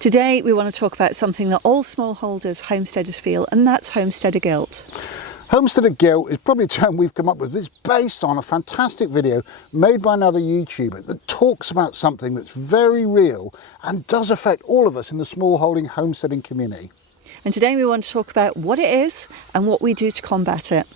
Today we want to talk about something that all smallholders, homesteaders feel, and that's Homesteader Guilt. Homesteader Guilt is probably a term we've come up with. It's based on a fantastic video made by another YouTuber that talks about something that's very real and does affect all of us in the smallholding homesteading community. And today we want to talk about what it is and what we do to combat it.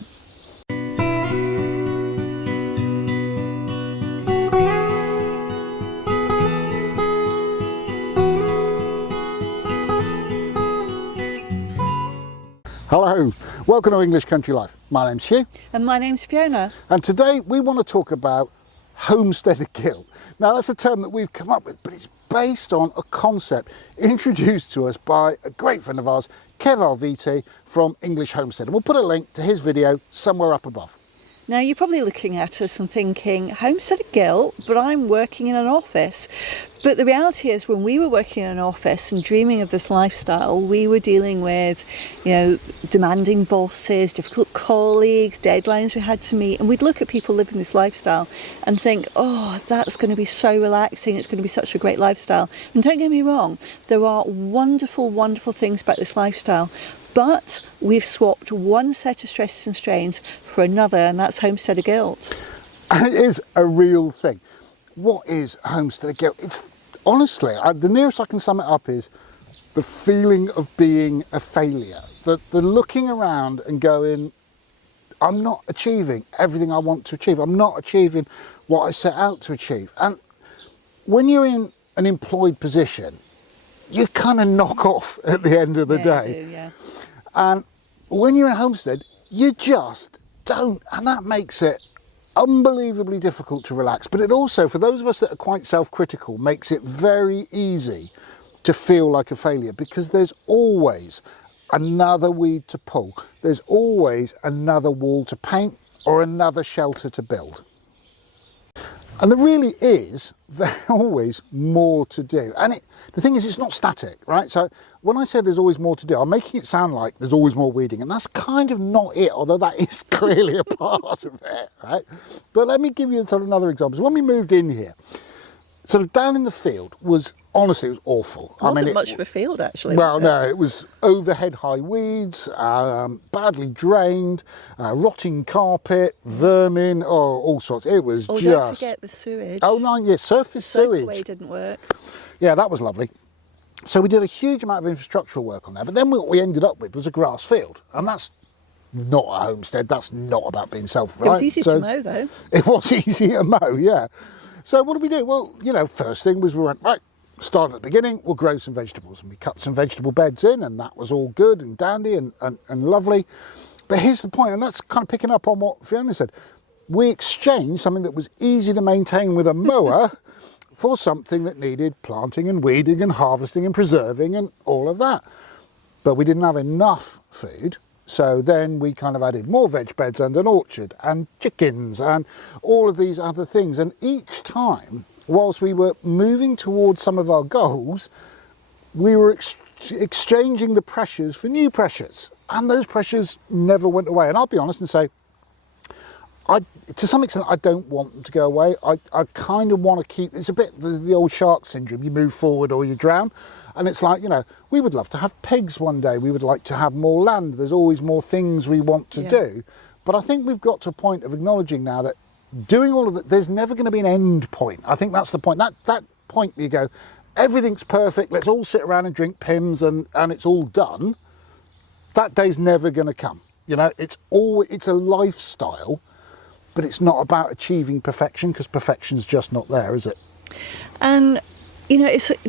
Hello, welcome to English Country Life. My name's Hugh. And my name's Fiona. And today we want to talk about Homesteader Guilt. Now that's a term that we've come up with, but it's based on a concept introduced to us by a great friend of ours, Kev Alviti from English Homestead. And we'll put a link to his video somewhere up above. Now you're probably looking at us and thinking, Homesteader Guilt, but I'm working in an office. But the reality is, when we were working in an office and dreaming of this lifestyle, we were dealing with, demanding bosses, difficult colleagues, deadlines we had to meet. And we'd look at people living this lifestyle and think, oh, that's going to be so relaxing. It's going to be such a great lifestyle. And don't get me wrong, there are wonderful, wonderful things about this lifestyle. But we've swapped one set of stresses and strains for another, and that's Homesteader Guilt. And it is a real thing. What is Homesteader Guilt? It's honestly, the nearest I can sum it up is the feeling of being a failure. The looking around and going, I'm not achieving everything I want to achieve. I'm not achieving what I set out to achieve. And when you're in an employed position, you kind of knock off at the end of the day. You do, yeah. And when you're in homestead, you just don't. And that makes it unbelievably difficult to relax. But it also, for those of us that are quite self-critical, makes it very easy to feel like a failure, because there's always another weed to pull. There's always another wall to paint or another shelter to build. And there really is always more to do. And the thing is, it's not static, right? So when I say there's always more to do, I'm making it sound like there's always more weeding, and that's kind of not it, although that is clearly a part of it, right? But let me give you sort of another example. So when we moved in here, sort of down in the field was, honestly, it was awful. It wasn't much of a field, actually. Well, no, it was overhead high weeds, badly drained, rotting carpet, vermin, all sorts. It was just... don't forget the sewage. Oh, no, yeah, surface sewage. The soakaway didn't work. Yeah, that was lovely. So we did a huge amount of infrastructural work on there, but then what we ended up with was a grass field, and that's not a homestead. That's not about being self-reliant. It was easy to mow, though. It was easy to mow, yeah. So what did we do? Well, first thing was we went, right, start at the beginning, we'll grow some vegetables. And we cut some vegetable beds in, and that was all good and dandy and lovely. But here's the point, and that's kind of picking up on what Fiona said. We exchanged something that was easy to maintain with a mower for something that needed planting and weeding and harvesting and preserving and all of that. But we didn't have enough food. So then we kind of added more veg beds and an orchard and chickens and all of these other things. And each time, whilst we were moving towards some of our goals, we were exchanging the pressures for new pressures. And those pressures never went away. And I'll be honest and say, to some extent, I don't want them to go away. I kind of want to keep, it's a bit the old shark syndrome. You move forward or you drown. And it's like, we would love to have pigs one day. We would like to have more land. There's always more things we want to do. But I think we've got to a point of acknowledging now that doing all of that, there's never going to be an end point. I think that's the point. That point you go, everything's perfect. Let's all sit around and drink Pims and it's all done. That day's never going to come. It's a lifestyle, but it's not about achieving perfection, because perfection's just not there, is it? And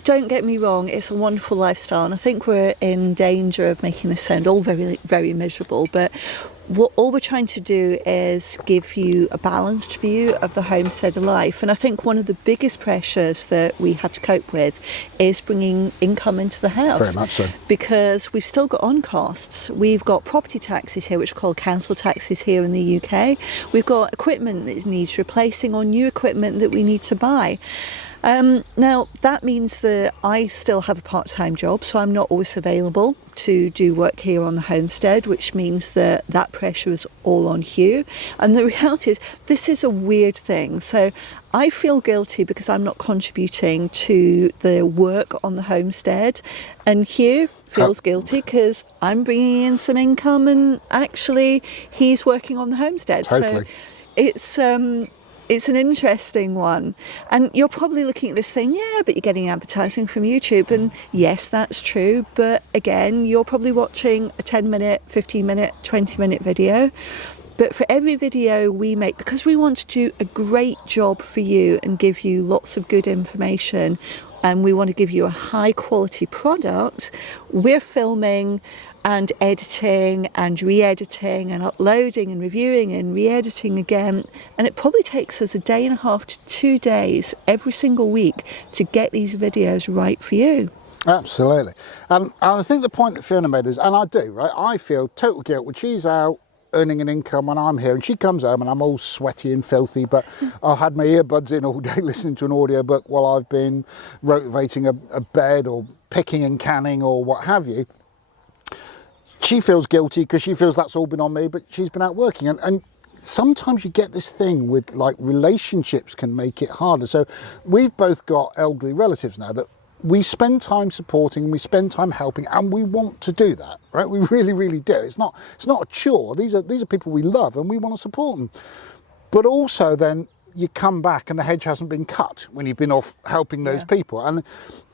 don't get me wrong, it's a wonderful lifestyle, and I think we're in danger of making this sound all very, very miserable, but all we're trying to do is give you a balanced view of the homesteader life. And I think one of the biggest pressures that we had to cope with is bringing income into the house. Very much so. Because we've still got on costs. We've got property taxes here, which are called council taxes here in the UK. We've got equipment that needs replacing or new equipment that we need to buy. Now, that means that I still have a part-time job, so I'm not always available to do work here on the homestead, which means that that pressure is all on Hugh. And the reality is, this is a weird thing. So I feel guilty because I'm not contributing to the work on the homestead, and Hugh feels guilty because I'm bringing in some income and actually he's working on the homestead. Totally. So it's an interesting one. And you're probably looking at this saying, yeah, but you're getting advertising from YouTube. And yes, that's true. But again, you're probably watching a 10-minute, 15-minute, 20-minute video. But for every video we make, because we want to do a great job for you and give you lots of good information, and we want to give you a high quality product, we're filming and editing and re-editing and uploading and reviewing and re-editing again, and it probably takes us a day and a half to 2 days every single week to get these videos right for you. Absolutely. And I think the point that Fiona made is, and I do, right, I feel total guilt when she's out earning an income when I'm here, and she comes home and I'm all sweaty and filthy, but I had my earbuds in all day listening to an audiobook while I've been renovating a bed or picking and canning or what have you. She feels guilty because she feels that's all been on me, but she's been out working. And sometimes you get this thing with, like, relationships can make it harder. So we've both got elderly relatives now that we spend time supporting and we spend time helping, and we want to do that, right? We really, really do. It's not a chore. These are people we love and we want to support them. But also then you come back and the hedge hasn't been cut when you've been off helping those people. And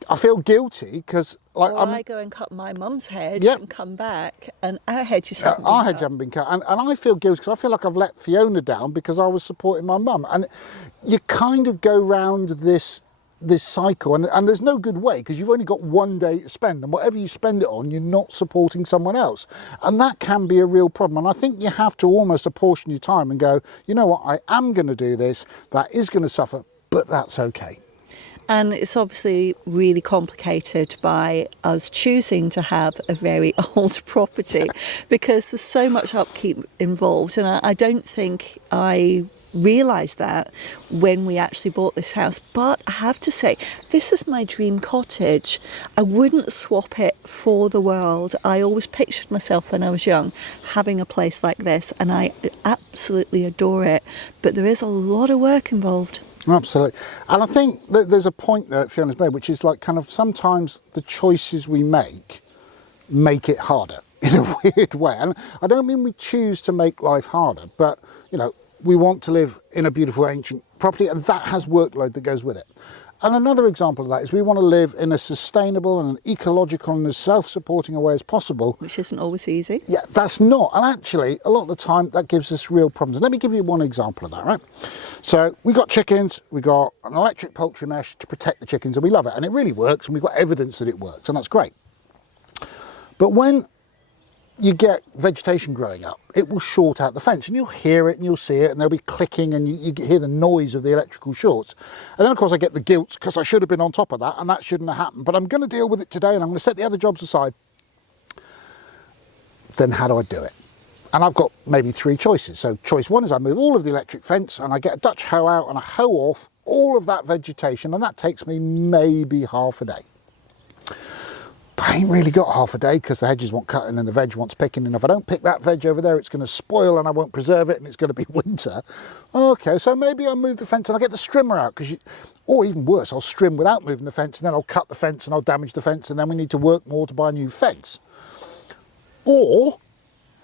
I feel guilty because, like, I go and cut my mum's hedge Yep. and come back, and our hedges haven't been our cut. hedge haven't been cut, and I feel guilty because I feel like I've let Fiona down because I was supporting my mum, and you kind of go round this cycle, and there's no good way because you've only got one day to spend, and whatever you spend it on, you're not supporting someone else, and that can be a real problem. And I think you have to almost apportion your time and go, you know what, I am going to do this, that is going to suffer, but that's okay. And it's obviously really complicated by us choosing to have a very old property because there's so much upkeep involved. And I don't think I realised that when we actually bought this house. But I have to say, this is my dream cottage. I wouldn't swap it for the world. I always pictured myself when I was young having a place like this, and I absolutely adore it. But there is a lot of work involved. Absolutely. And I think that there's a point that Fiona's made, which is, like, kind of sometimes the choices we make it harder in a weird way. And I don't mean we choose to make life harder, but, you know, we want to live in a beautiful ancient property, and that has workload that goes with it. And another example of that is we want to live in a sustainable and an ecological and as self-supporting a way as possible. Which isn't always easy. Yeah, that's not. And actually, a lot of the time, that gives us real problems. And let me give you one example of that, right? So we got chickens, we got an electric poultry mesh to protect the chickens, and we love it. And it really works, and we've got evidence that it works, and that's great. But when you get vegetation growing up, it will short out the fence, and you'll hear it and you'll see it, and there'll be clicking, and you hear the noise of the electrical shorts. And then, of course, I get the guilt because I should have been on top of that, and that shouldn't have happened. But I'm going to deal with it today, and I'm going to set the other jobs aside. Then how do I do it? And I've got maybe 3 choices. So choice 1 is I move all of the electric fence, and I get a Dutch hoe out, and I hoe off all of that vegetation, and that takes me maybe half a day. I ain't really got half a day because the hedges want cutting and the veg wants picking, and if I don't pick that veg over there, it's going to spoil and I won't preserve it, and it's going to be winter. Okay, so maybe I'll move the fence and I'll get the strimmer out, or even worse, I'll strim without moving the fence, and then I'll cut the fence and I'll damage the fence, and then we need to work more to buy a new fence. Or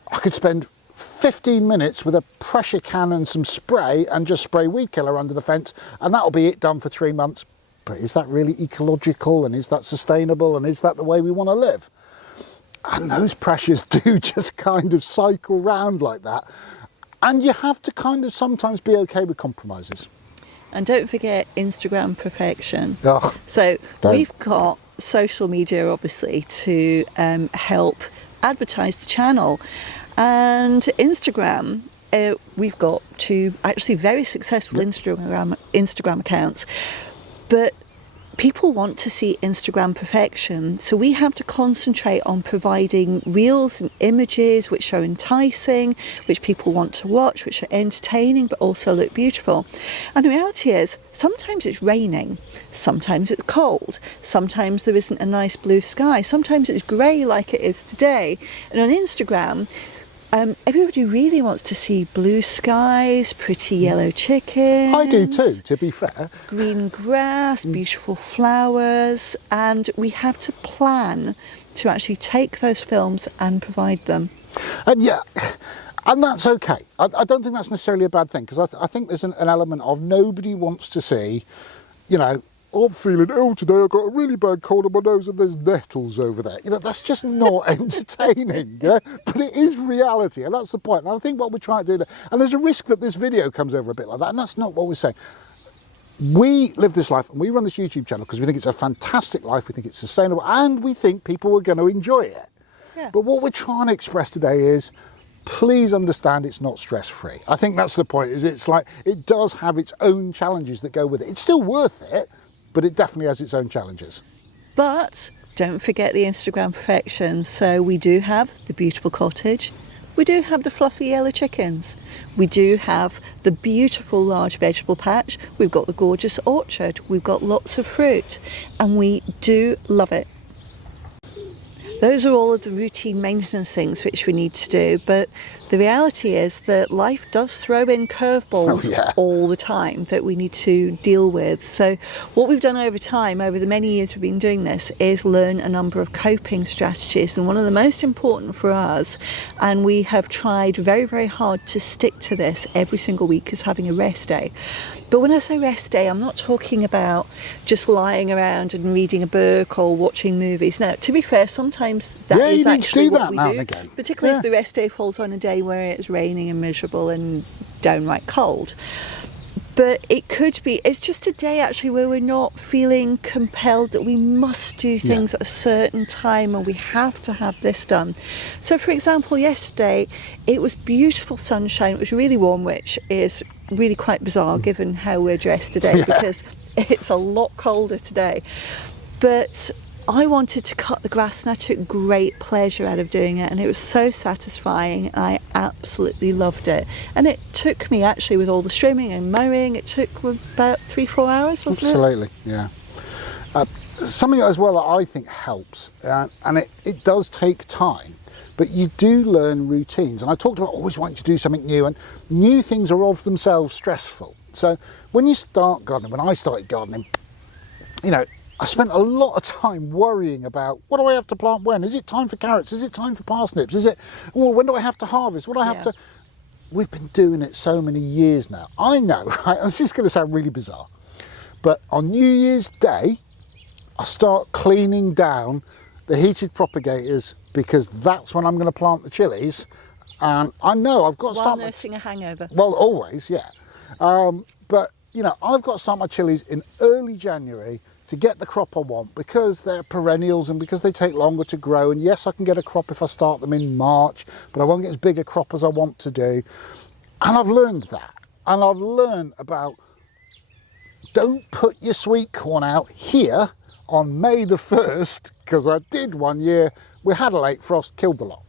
I could spend 15 minutes with a pressure can and some spray and just spray weed killer under the fence, and that'll be it done for 3 months. But is that really ecological, and is that sustainable, and is that the way we want to live? And those pressures do just kind of cycle round like that. And you have to kind of sometimes be okay with compromises. And don't forget Instagram Perfection. Ugh, So don't. we've got social media, obviously, to help advertise the channel. And Instagram, we've got 2 actually very successful Instagram accounts. But people want to see Instagram perfection, so we have to concentrate on providing reels and images which are enticing, which people want to watch, which are entertaining but also look beautiful. And the reality is, sometimes it's raining, sometimes it's cold, sometimes there isn't a nice blue sky, sometimes it's grey like it is today. And on Instagram, everybody really wants to see blue skies, pretty yellow chickens. I do too, to be fair. Green grass, beautiful flowers, and we have to plan to actually take those films and provide them. And yeah, and that's okay. I don't think that's necessarily a bad thing, because I think there's an element of nobody wants to see, you know, I'm feeling ill today, I've got a really bad cold on my nose and there's nettles over there. You know, that's just not entertaining, you know? But it is reality, and that's the point. And I think what we're trying to do, and there's a risk that this video comes over a bit like that, and that's not what we're saying. We live this life and we run this YouTube channel because we think it's a fantastic life, we think it's sustainable, and we think people are going to enjoy it. Yeah. But what we're trying to express today is, please understand it's not stress-free. I think that's the point, is it's like, it does have its own challenges that go with it. It's still worth it, but it definitely has its own challenges. But don't forget the Instagram perfection. So we do have the beautiful cottage, we do have the fluffy yellow chickens, we do have the beautiful large vegetable patch, we've got the gorgeous orchard, we've got lots of fruit, and we do love it. Those are all of the routine maintenance things which we need to do, but the reality is that life does throw in curveballs all the time that we need to deal with. So what we've done over time, over the many years we've been doing this, is learn a number of coping strategies, and one of the most important for us, and we have tried very, very hard to stick to this every single week, is having a rest day. But when I say rest day, I'm not talking about just lying around and reading a book or watching movies. Now, to be fair, sometimes that is actually what we do, particularly if the rest day falls on a day where it's raining and miserable and downright cold. But it could be, it's just a day actually where we're not feeling compelled that we must do things at a certain time and we have to have this done. So for example, yesterday it was beautiful sunshine, it was really warm, which is really quite bizarre given how we're dressed today, because it's a lot colder today. But I wanted to cut the grass and I took great pleasure out of doing it, and it was so satisfying and I absolutely loved it. And it took me, actually, with all the trimming and mowing, it took about 3-4 hours, wasn't it? Absolutely, yeah. Something as well that I think helps, and it does take time, but you do learn routines. And I talked about always wanting to do something new, and new things are of themselves stressful. So when you start gardening, when I started gardening, you know, I spent a lot of time worrying about, what do I have to plant when? Is it time for carrots? Is it time for parsnips? Is it, well, when do I have to harvest? What do I have to... We've been doing it so many years now. I know, right? This is going to sound really bizarre, but on New Year's Day, I start cleaning down the heated propagators, because that's when I'm going to plant the chilies. And I know I've got to start... While nursing a hangover. Well, always, yeah. But, you know, I've got to start my chilies in early January to get the crop I want, because they're perennials and because they take longer to grow. And yes, I can get a crop if I start them in March, but I won't get as big a crop as I want to do. And I've learned that. And I've learned about, don't put your sweet corn out here on May the 1st, because I did one year, we had a late frost, killed the lot,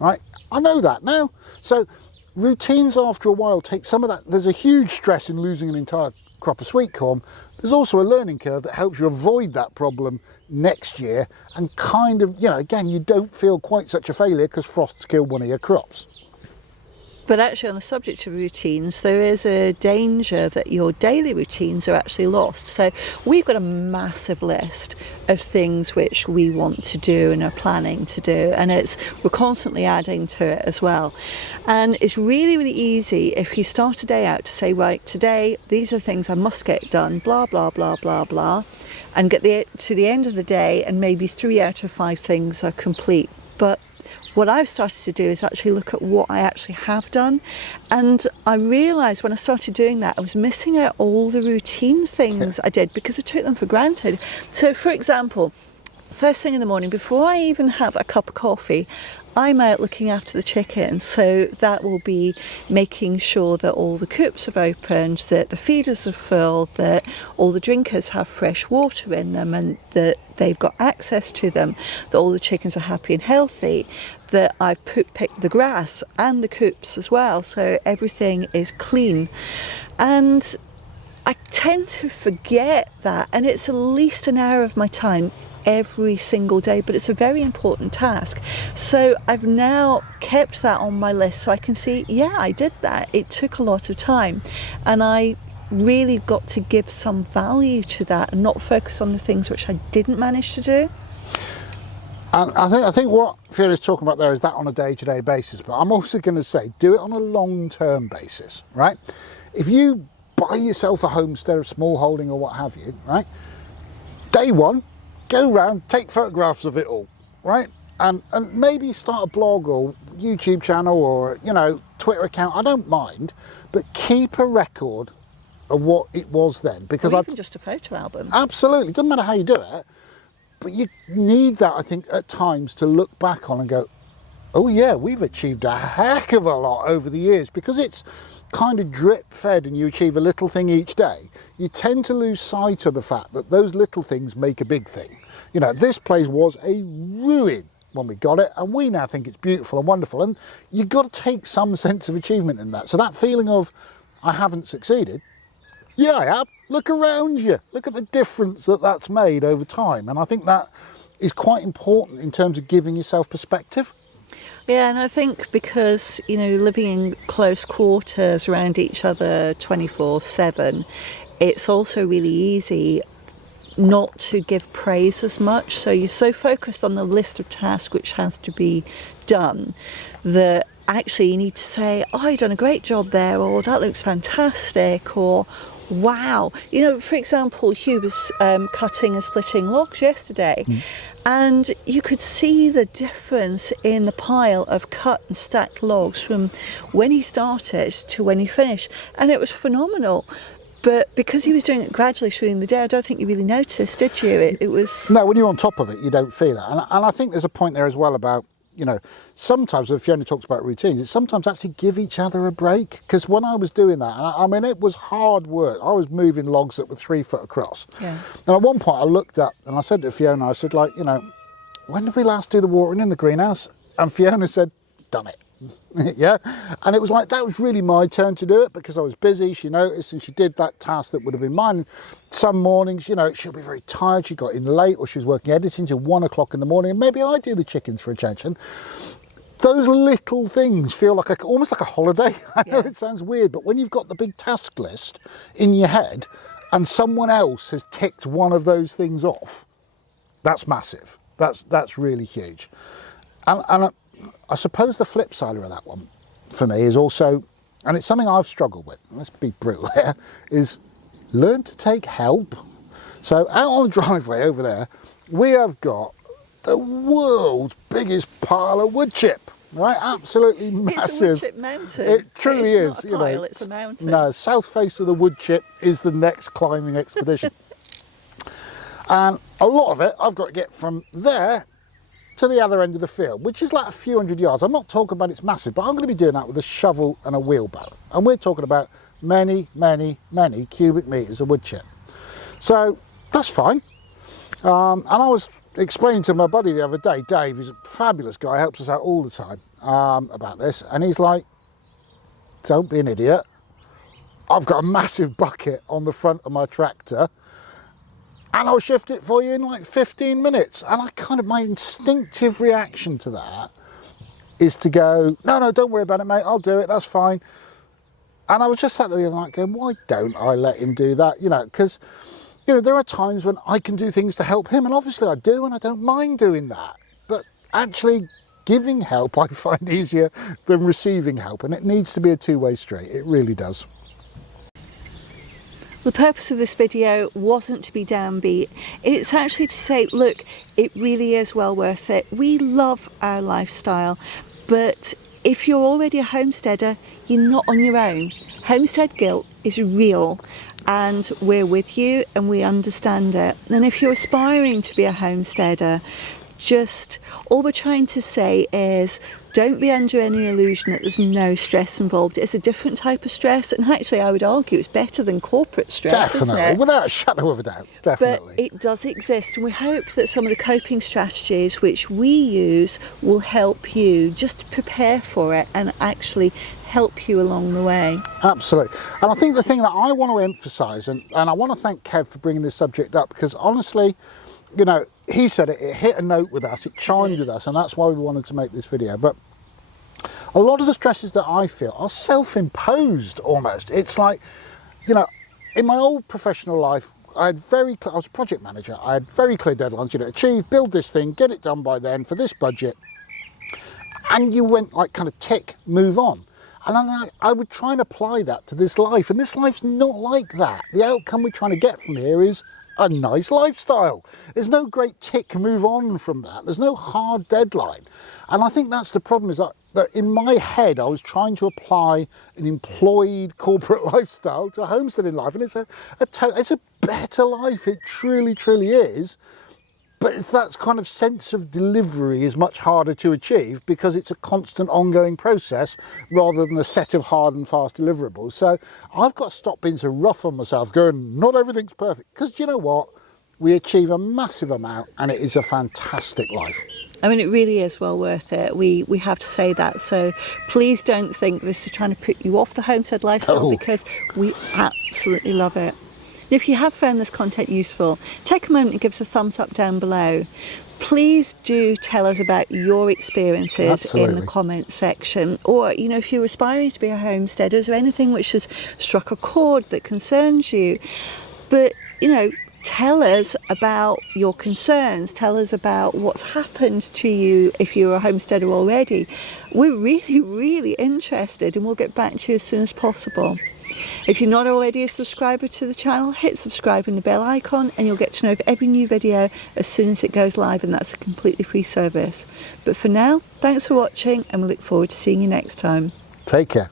right? I know that now. So routines after a while take some of that. There's a huge stress in losing an entire crop of sweet corn. There's also a learning curve that helps you avoid that problem next year, and kind of, you know, again, you don't feel quite such a failure because frost's killed one of your crops. But actually, on the subject of routines, there is a danger that your daily routines are actually lost. So we've got a massive list of things which we want to do and are planning to do, and we're constantly adding to it as well. And it's really, really easy if you start a day out to say, right, today these are things I must get done, blah, blah, blah, blah, blah, and get to the end of the day and maybe 3 out of 5 things are complete. But what I've started to do is actually look at what I actually have done, and I realised when I started doing that I was missing out all the routine things I did because I took them for granted. So for example, first thing in the morning, before I even have a cup of coffee, I'm out looking after the chickens. So that will be making sure that all the coops have opened, that the feeders are filled, that all the drinkers have fresh water in them and that they've got access to them, that all the chickens are happy and healthy, that I've picked the grass and the coops as well, so everything is clean. And I tend to forget that, and it's at least an hour of my time every single day, but it's a very important task. So I've now kept that on my list so I can see, yeah, I did that. It took a lot of time, and I really got to give some value to that and not focus on the things which I didn't manage to do. And I think what Fiona's talking about there is that on a day-to-day basis, but I'm also going to say do it on a long-term basis, right? If you buy yourself a homestead or small holding or what have you, right? Day one, go round, take photographs of it all, right? And maybe start a blog or YouTube channel or, you know, Twitter account, I don't mind, but keep a record of what it was then. Because or even just a photo album. Absolutely, doesn't matter how you do it, but you need that, I think, at times to look back on and go, oh yeah, we've achieved a heck of a lot over the years. Because it's kind of drip fed and you achieve a little thing each day, you tend to lose sight of the fact that those little things make a big thing. You know, this place was a ruin when we got it, and we now think it's beautiful and wonderful, and you've got to take some sense of achievement in that. So that feeling of, I haven't succeeded, yeah, I have. Look around you. Look at the difference that that's made over time. And I think that is quite important in terms of giving yourself perspective. Yeah, and I think because, you know, living in close quarters around each other 24/7, it's also really easy not to give praise as much. So you're so focused on the list of tasks which has to be done that actually you need to say, oh, you've done a great job there, or that looks fantastic, or wow. You know, for example, Hugh was cutting and splitting logs yesterday, and you could see the difference in the pile of cut and stacked logs from when he started to when he finished, and it was phenomenal. But because he was doing it gradually during the day, I don't think you really noticed, did you? It was... No, when you're on top of it, you don't feel it. And I think there's a point there as well about, you know, sometimes when Fiona talks about routines, it's sometimes actually give each other a break. Because when I was doing that, and I mean, it was hard work. I was moving logs that were 3 foot across. Yeah. And at one point I looked up and I said to Fiona, I said, like, you know, when did we last do the watering in the greenhouse? And Fiona said, done it. Yeah, and it was like that was really my turn to do it because I was busy. She noticed and she did that task that would have been mine. Some mornings, you know, she'll be very tired. She got in late, or she was working editing till 1 o'clock in the morning, and maybe I do the chickens for a change. And those little things feel like almost like a holiday. I know it sounds weird, but when you've got the big task list in your head and someone else has ticked one of those things off, that's massive. That's really huge. And I suppose the flip side of that one for me is also, and it's something I've struggled with, let's be brutal here, is learn to take help. So out on the driveway over there, we have got the world's biggest pile of wood chip, right? Absolutely massive. It's a wood chip mountain. It truly is. Not a pile, it's a mountain. No, south face of the wood chip is the next climbing expedition. And a lot of it I've got to get from there to the other end of the field, which is like a few hundred yards. I'm not talking about it's massive, but I'm going to be doing that with a shovel and a wheelbarrow. And we're talking about many, many, many cubic metres of wood chip. So that's fine. And I was explaining to my buddy the other day, Dave, who's a fabulous guy, helps us out all the time about this. And he's like, don't be an idiot. I've got a massive bucket on the front of my tractor, and I'll shift it for you in like 15 minutes. And my instinctive reaction to that is to go, no, don't worry about it, mate, I'll do it, that's fine. And I was just sat there the other night going, why don't I let him do that? You know, because, you know, there are times when I can do things to help him, and obviously I do, and I don't mind doing that. But actually giving help I find easier than receiving help, and it needs to be a two-way street, it really does. The purpose of this video wasn't to be downbeat. It's actually to say, look, it really is well worth it. We love our lifestyle. But if you're already a homesteader, you're not on your own. Homestead guilt is real, and we're with you and we understand it. And if you're aspiring to be a homesteader, just all we're trying to say is don't be under any illusion that there's no stress involved. It's a different type of stress, and actually I would argue it's better than corporate stress. Definitely, isn't it? without a shadow of a doubt, definitely. But it does exist, and we hope that some of the coping strategies which we use will help you just prepare for it and actually help you along the way. Absolutely. And I think the thing that I want to emphasise, and I want to thank Kev for bringing this subject up, because honestly, you know, he said it hit a note with us, it chimed with us, and that's why we wanted to make this video. But a lot of the stresses that I feel are self-imposed almost. It's like, you know, in my old professional life, I was a project manager. I had very clear deadlines, you know, achieve, build this thing, get it done by then for this budget. And you went like kind of tick, move on. And I would try and apply that to this life, and this life's not like that. The outcome we're trying to get from here is a nice lifestyle. There's no great tick move on from that. There's no hard deadline. And I think that's the problem, is that in my head I was trying to apply an employed corporate lifestyle to a homesteading life, and it's a better life. It truly, truly is. But it's that kind of sense of delivery is much harder to achieve because it's a constant ongoing process rather than a set of hard and fast deliverables. So I've got to stop being so rough on myself, going, not everything's perfect. Because you know what? We achieve a massive amount and it is a fantastic life. I mean, it really is well worth it. We have to say that. So please don't think this is trying to put you off the homestead lifestyle, because we absolutely love it. And if you have found this content useful, take a moment and give us a thumbs up down below. Please do tell us about your experiences in the comment section. Or, you know, if you're aspiring to be a homesteader, is there anything which has struck a chord that concerns you? But, you know, tell us about your concerns. Tell us about what's happened to you if you're a homesteader already. We're really, really interested, and we'll get back to you as soon as possible. If you're not already a subscriber to the channel, hit subscribe and the bell icon, and you'll get to know of every new video as soon as it goes live, and that's a completely free service. But for now, thanks for watching, and we look forward to seeing you next time. Take care.